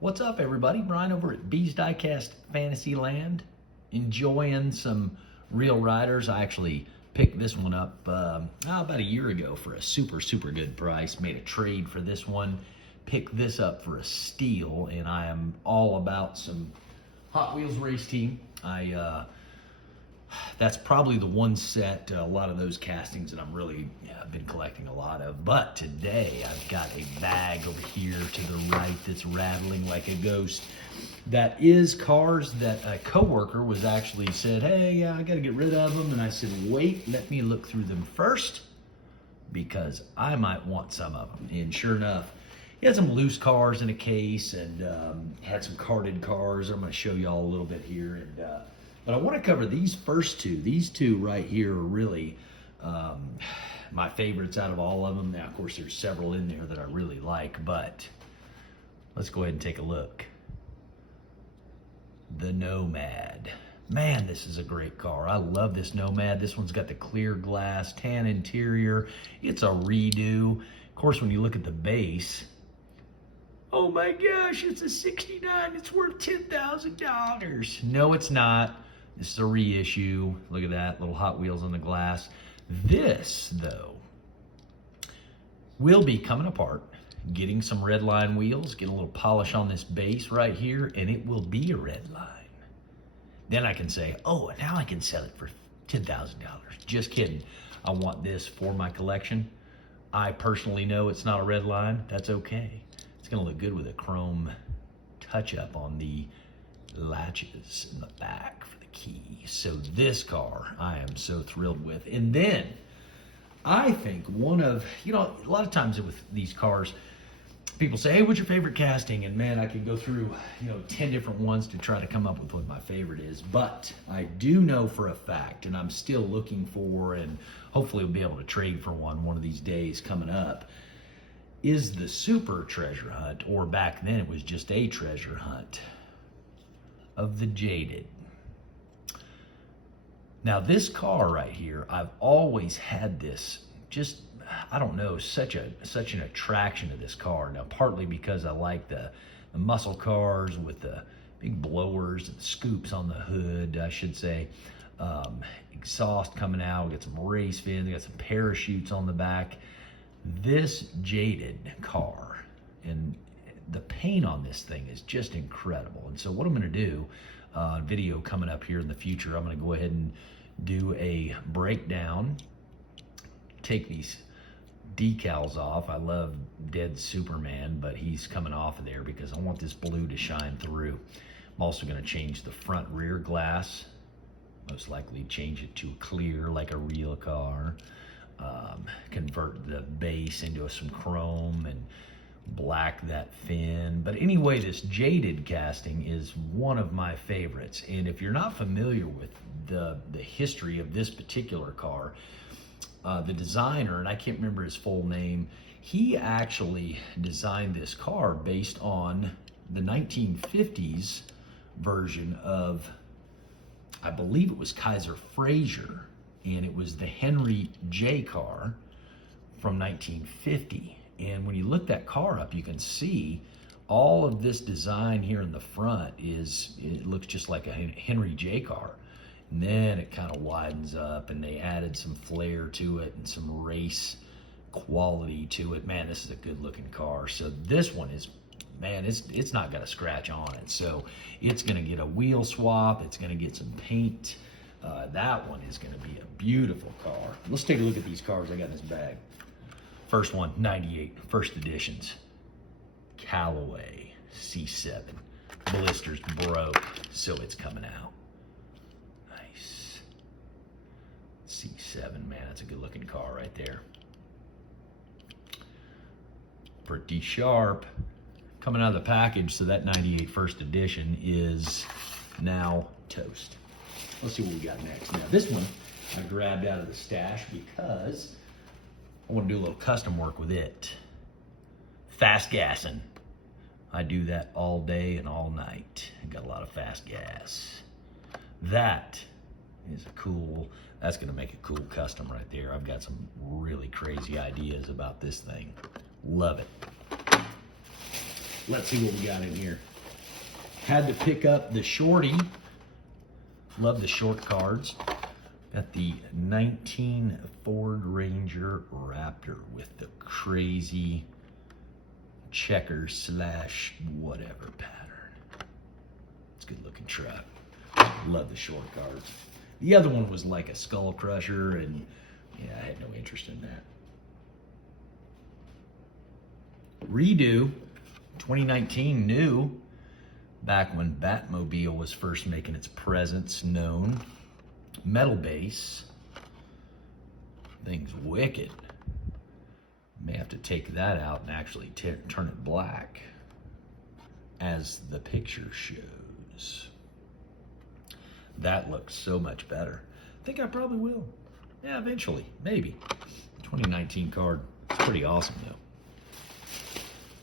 What's up, everybody? Brian over at Bees Diecast Fantasyland. Enjoying some real riders. I actually picked this one up about a year ago for a super good price. Made a trade for this one. Picked this up for a steal, and I am all about some Hot Wheels race team. That's probably the one set, a lot of those castings that I've been collecting a lot of. But today I've got a bag over here to the right that's rattling like a ghost. That is cars that a coworker was actually said, hey, I got to get rid of them. And I said, wait, let me look through them first because I might want some of them. And sure enough, he had some loose cars in a case and had some carded cars. I'm going to show you all a little bit here. But I want to cover these first two. These two right here are really my favorites out of all of them. Now, of course, there's several in there that I really like, but let's go ahead and take a look. The Nomad. Man, this is a great car. I love this Nomad. This one's got the clear glass, tan interior. It's a redo. Of course, when you look at the base, oh my gosh, it's a 69. It's worth $10,000. No, it's not. This is a reissue. Look at that, little Hot Wheels on the glass. This, though, will be coming apart, getting some red line wheels, get a little polish on this base right here, and it will be a red line. Then I can say, oh, now I can sell it for $10,000. Just kidding. I want this for my collection. I personally know it's not a red line. That's okay. It's gonna look good with a chrome touch-up on the latches in the back for the key. So this car I am so thrilled with. And then I think one of, a lot of times with these cars, people say, hey, what's your favorite casting? And man, I can go through, 10 different ones to try to come up with what my favorite is. But I do know for a fact, and I'm still looking for, and hopefully we'll be able to trade for one of these days coming up, is the super treasure hunt, or back then it was just a treasure hunt, of the Jaded. Now this car right here, I've always had this, just, I don't know, such an attraction to this car. Now partly because I like the muscle cars with the big blowers and scoops on the hood, I should say. Exhaust coming out, got some race fins, got some parachutes on the back. This Jaded car, and the paint on this thing is just incredible. And so what I'm going to do, video coming up here in the future, I'm going to go ahead and do a breakdown, take these decals off. I love Dead Superman, but he's coming off of there because I want this blue to shine through. I'm also going to change the front rear glass, most likely change it to clear like a real car. Convert the base into some chrome and black that fin. But anyway, this Jaded casting is one of my favorites. And if you're not familiar with the history of this particular car, the designer, and I can't remember his full name, he actually designed this car based on the 1950s version of, I believe it was Kaiser Frazer, and it was the Henry J car from 1950. And when you look that car up, you can see all of this design here in the front it looks just like a Henry J car. And then it kind of widens up, and they added some flair to it and some race quality to it. Man, this is a good looking car. So this one is, man, it's not got a scratch on it. So it's gonna get a wheel swap, it's gonna get some paint. That one is going to be a beautiful car. Let's take a look at these cars I got in this bag. First one, 98, first editions. Callaway C7. Blisters broke, so it's coming out. Nice. C7, man, that's a good looking car right there. Pretty sharp. Coming out of the package, so that 98 first edition is now toast. Let's see what we got next. Now this one I grabbed out of the stash because I want to do a little custom work with it. Fast gassing. I do that all day and all night. I got a lot of fast gas. That is that's gonna make a cool custom right there. I've got some really crazy ideas about this thing. Love it. Let's see what we got in here. Had to pick up the Shorty. Love the short cards. Got the 19 Ford Ranger Raptor with the crazy checker slash whatever pattern. It's a good looking truck. Love the short cards. The other one was like a Skull Crusher, and yeah, I had no interest in that. Redo 2019 new, back when Batmobile was first making its presence known. Metal base. Thing's wicked. May have to take that out and actually turn it black, as the picture shows. That looks so much better. I think I probably will. Yeah, eventually, maybe. 2019 card. It's pretty awesome though.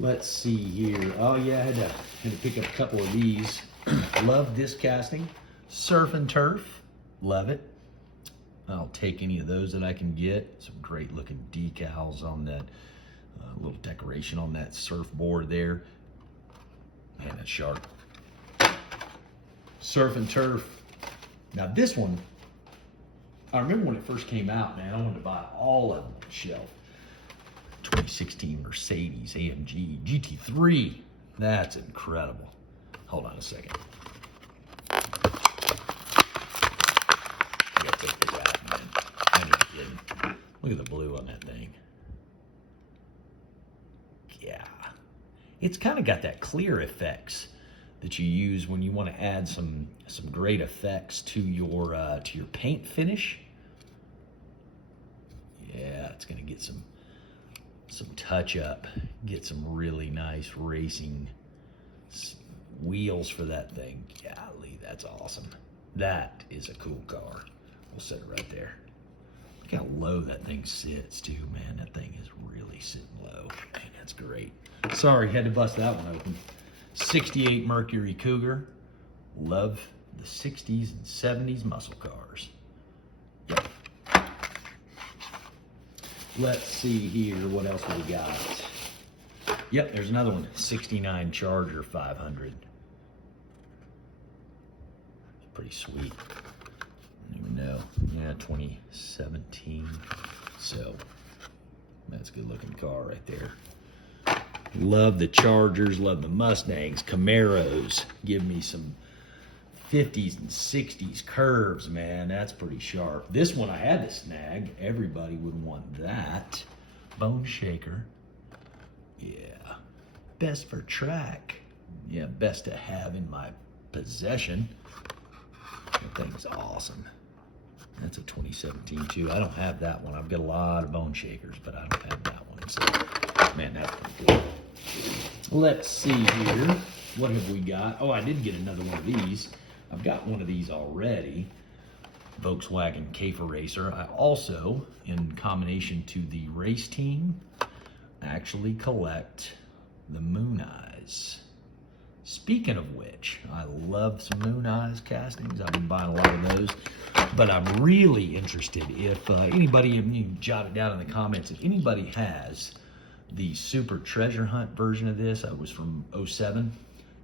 Let's see here. Oh yeah, I had to pick up a couple of these. Love this casting. Surf and Turf. Love it. I'll take any of those that I can get. Some great looking decals on that. Little decoration on that surfboard there. Man, that's sharp. Surf and Turf. Now this one, I remember when it first came out, man, I wanted to buy all of them on the shelf. 2016 Mercedes AMG GT3. That's incredible. Hold on a second. I gotta take this out, man. I ain't kidding. Look at the blue on that thing. Yeah. It's kind of got that clear effects that you use when you want to add some great effects to your paint finish. Yeah, it's gonna get some touch up, get some really nice racing wheels for that thing. Golly, that's awesome. That is a cool car. We'll set it right there. Look how low that thing sits too, man. That thing is really sitting low. Man, that's great. Sorry, had to bust that one open. 68 Mercury Cougar. Love the 60s and 70s muscle cars. Yep. Let's see here, what else we got? Yep, there's another one. 69 Charger 500. It's pretty sweet. I don't even know. Yeah, 2017. So, that's a good looking car right there. Love the Chargers, love the Mustangs, Camaros. Give me some 50s and 60s curves, man. That's pretty sharp. This one I had to snag. Everybody would want that. Bone shaker. Yeah. Best for track. Yeah, best to have in my possession. That thing's awesome. That's a 2017 too. I don't have that one. I've got a lot of bone shakers, but I don't have that one. So, man, that's pretty cool. Let's see here. What have we got? Oh, I did get another one of these. I've got one of these already. Volkswagen CER Racer. I also, in combination to the race team, actually collect the Moon Eyes. Speaking of which, I love some Moon Eyes castings. I've been buying a lot of those. But I'm really interested if anybody, you can jot it down in the comments, if anybody has the Super Treasure Hunt version of this. I was from 07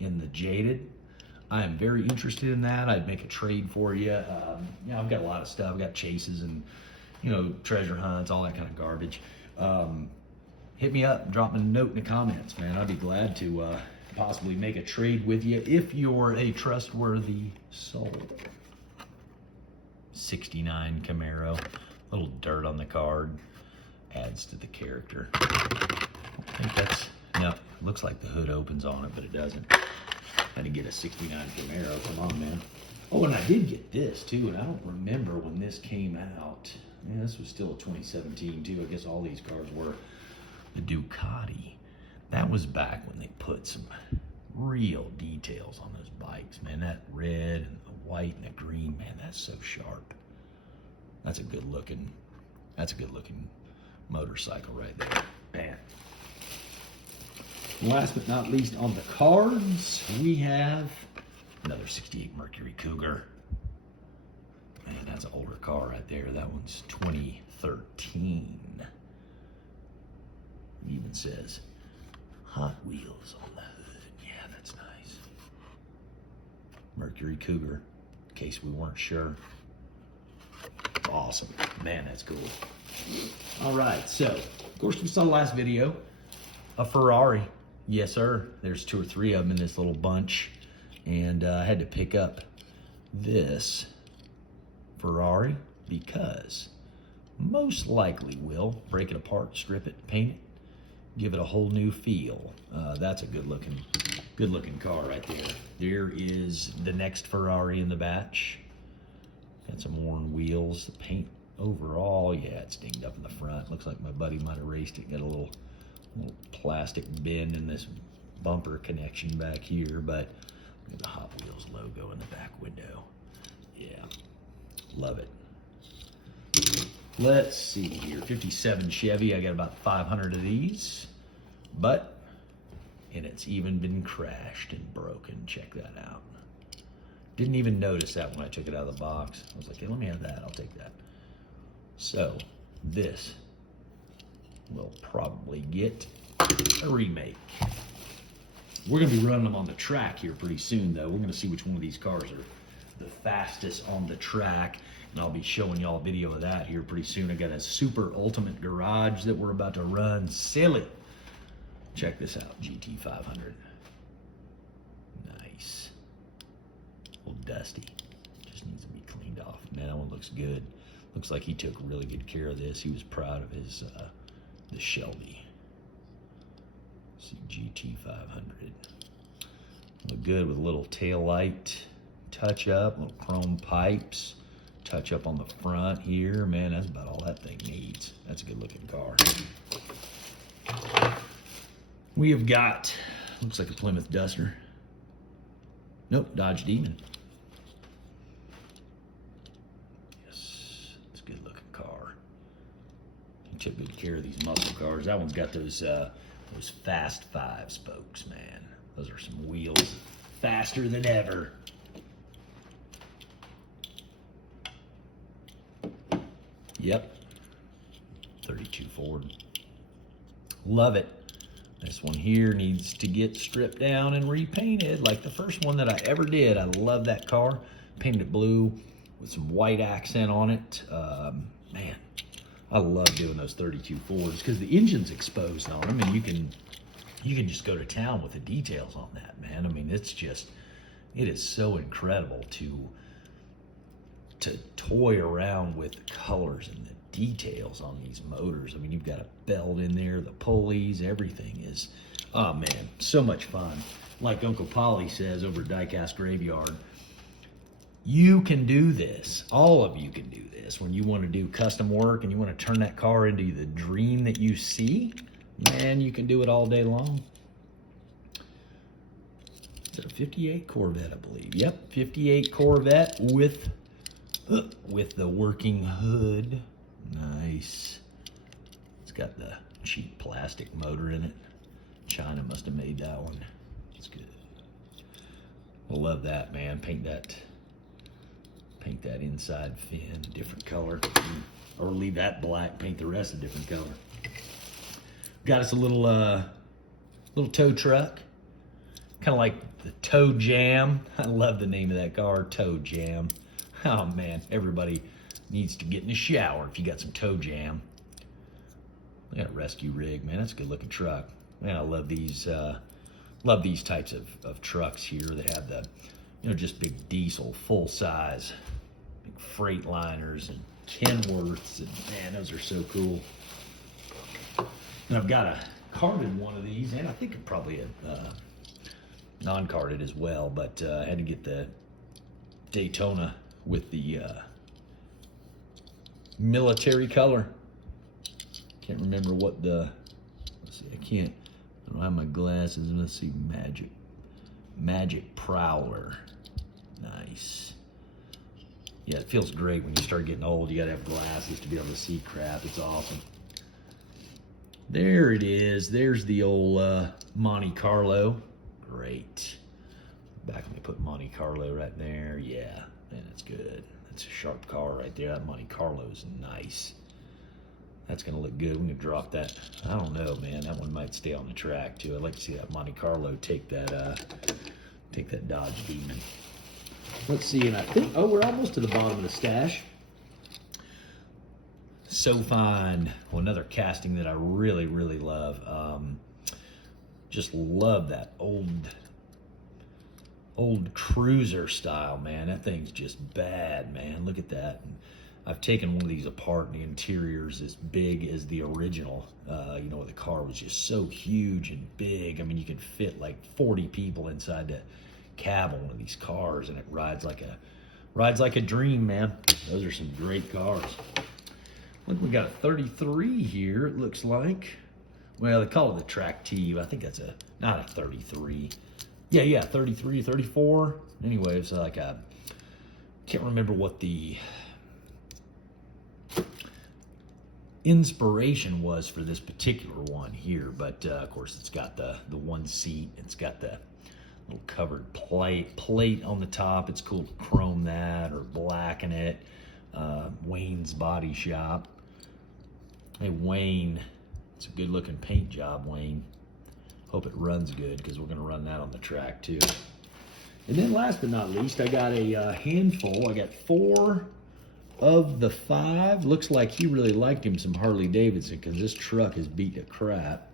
in the Jaded. I am very interested in that. I'd make a trade for you. I've got a lot of stuff. I've got chases and, treasure hunts, all that kind of garbage. Hit me up, drop me a note in the comments, man. I'd be glad to possibly make a trade with you if you're a trustworthy soul. 69 Camaro, little dirt on the card, adds to the character. I think that's, no, looks like the hood opens on it, but it doesn't. Had to get a 69 Camaro, come on, man. Oh, and I did get this too, and I don't remember when this came out. Yeah, this was still a 2017 too. I guess all these cars were. The Ducati. That was back when they put some real details on those bikes, man. That red and the white and the green, man, that's so sharp. That's a good looking motorcycle right there, man. Last but not least on the cards, we have another 68 Mercury Cougar. Man, that's an older car right there. That one's 2013. It even says Hot Wheels on the hood. Yeah, that's nice. Mercury Cougar, in case we weren't sure. Awesome. Man, that's cool. All right, so, of course, we saw the last video, a Ferrari. Yes, sir. There's 2 or 3 of them in this little bunch. And I had to pick up this Ferrari because most likely will break it apart, strip it, paint it, give it a whole new feel. That's a good looking car right there. There is the next Ferrari in the batch. Got some worn wheels. The paint overall, yeah, it's dinged up in the front. Looks like my buddy might have raced it. Got a little plastic bend in this bumper connection back here, but look at the Hot Wheels logo in the back window. Yeah, love it. Let's see here, 57 Chevy. I got about 500 of these, and it's even been crashed and broken. Check that out. Didn't even notice that when I took it out of the box. I was like, hey, let me have that, I'll take that. So this will probably get a remake. We're gonna be running them on the track here pretty soon though. We're gonna see which one of these cars are the fastest on the track. And I'll be showing y'all a video of that here pretty soon. I got a super ultimate garage that we're about to run. Silly. Check this out, GT500. Nice. A little dusty. Just needs to be cleaned off. Man, that one looks good. Looks like he took really good care of this. He was proud of his, the Shelby. See, GT500. Look good with a little tail light touch up, little chrome pipes. Touch up on the front here. Man, that's about all that thing needs. That's a good looking car. We have got, looks like a Plymouth Duster. Nope, Dodge Demon. Yes, it's a good looking car. He took good care of these muscle cars. That one's got those Fast 5 spokes, man. Those are some wheels faster than ever. Yep, 32 Ford. Love it. This one here needs to get stripped down and repainted like the first one that I ever did. I love that car. Painted it blue with some white accent on it. Man, I love doing those 32 Fords because the engine's exposed on them, and you can just go to town with the details on that, man. I mean, it is so incredible to toy around with the colors and the details on these motors. I mean, you've got a belt in there, the pulleys, everything is, oh man, so much fun. Like Uncle Polly says over at Diecast Graveyard, you can do this. All of you can do this. When you want to do custom work and you want to turn that car into the dream that you see, man, you can do it all day long. Is it a 58 Corvette, I believe? Yep, 58 Corvette with the working hood. Nice. It's got the cheap plastic motor in it. China must have made that one. It's good. We'll love that, man. Paint that inside fin different color, or leave that black, paint the rest a different color. Got us a little tow truck, kind of like the Tow Jam. I love the name of that car, Tow Jam. Oh man, everybody needs to get in the shower if you got some Toe Jam. Look at that rescue rig, man. That's a good looking truck. Man, I love these types of trucks here. They have the, just big diesel, full size, big Freightliners and Kenworths, and man, those are so cool. And I've got a carded one of these, and I think probably a non-carded as well, but I had to get the Daytona with the military color. Can't remember what the, let's see, I don't have my glasses. Let's see, Magic Prowler. Nice. Yeah, it feels great when you start getting old. You gotta have glasses to be able to see crap. It's awesome. There it is. There's the old Monte Carlo. Great. Back when they put Monte Carlo right there. Yeah, man, that's good. That's a sharp car right there. That Monte Carlo's nice. That's gonna look good. We're gonna drop that. I don't know, man. That one might stay on the track too. I'd like to see that Monte Carlo take that Dodge Demon. Let's see, and I think, oh, we're almost to the bottom of the stash. So fine. Well, another casting that I really, really love. Just love that old cruiser style, man. That thing's just bad, man. Look at that. I've taken one of these apart, and the interior's as big as the original. You know, the car was just so huge and big. I mean, you could fit like 40 people inside the cab on one of these cars, and it rides like a dream, man. Those are some great cars. Look, we got a 33 here, it looks like. Well, they call it the Track T. I think that's not a 33. Yeah, 33, 34. Anyway, it's like a, can't remember what the inspiration was for this particular one here, but of course it's got the one seat. It's got the little covered plate on the top. It's cool to chrome that or blacken it. Wayne's Body Shop. Hey, Wayne, it's a good looking paint job, Wayne. Hope it runs good, because we're going to run that on the track too. And then last but not least, I got a handful. I got 4 of the 5. Looks like he really liked him some Harley Davidson, because this truck is beat to crap.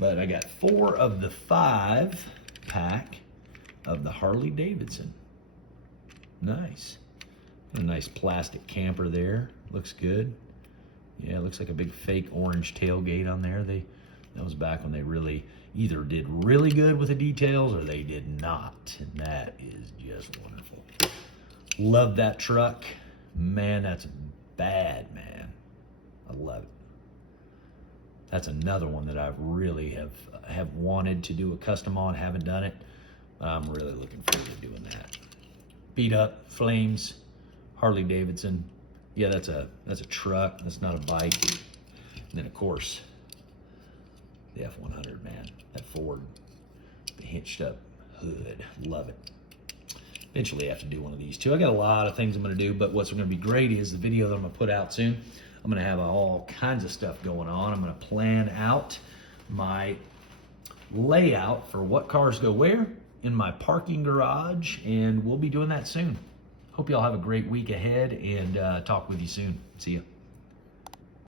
But I got 4 of the 5 pack of the Harley Davidson. Nice. A nice plastic camper there. Looks good. Yeah, it looks like a big fake orange tailgate on there. That was back when they really either did really good with the details or they did not. And that is just wonderful. Love that truck. Man, that's bad, man. I love it. That's another one that I really have wanted to do a custom on. Haven't done it, but I'm really looking forward to doing that. Beat up, flames, Harley Davidson. Yeah, that's a truck. That's not a bike. And then of course, the F100, man. That Ford, the hitched up hood. Love it. Eventually I have to do one of these too. I got a lot of things I'm going to do, but what's going to be great is the video that I'm going to put out soon. I'm going to have all kinds of stuff going on. I'm going to plan out my layout for what cars go where in my parking garage, and we'll be doing that soon. Hope y'all have a great week ahead, and talk with you soon. See ya.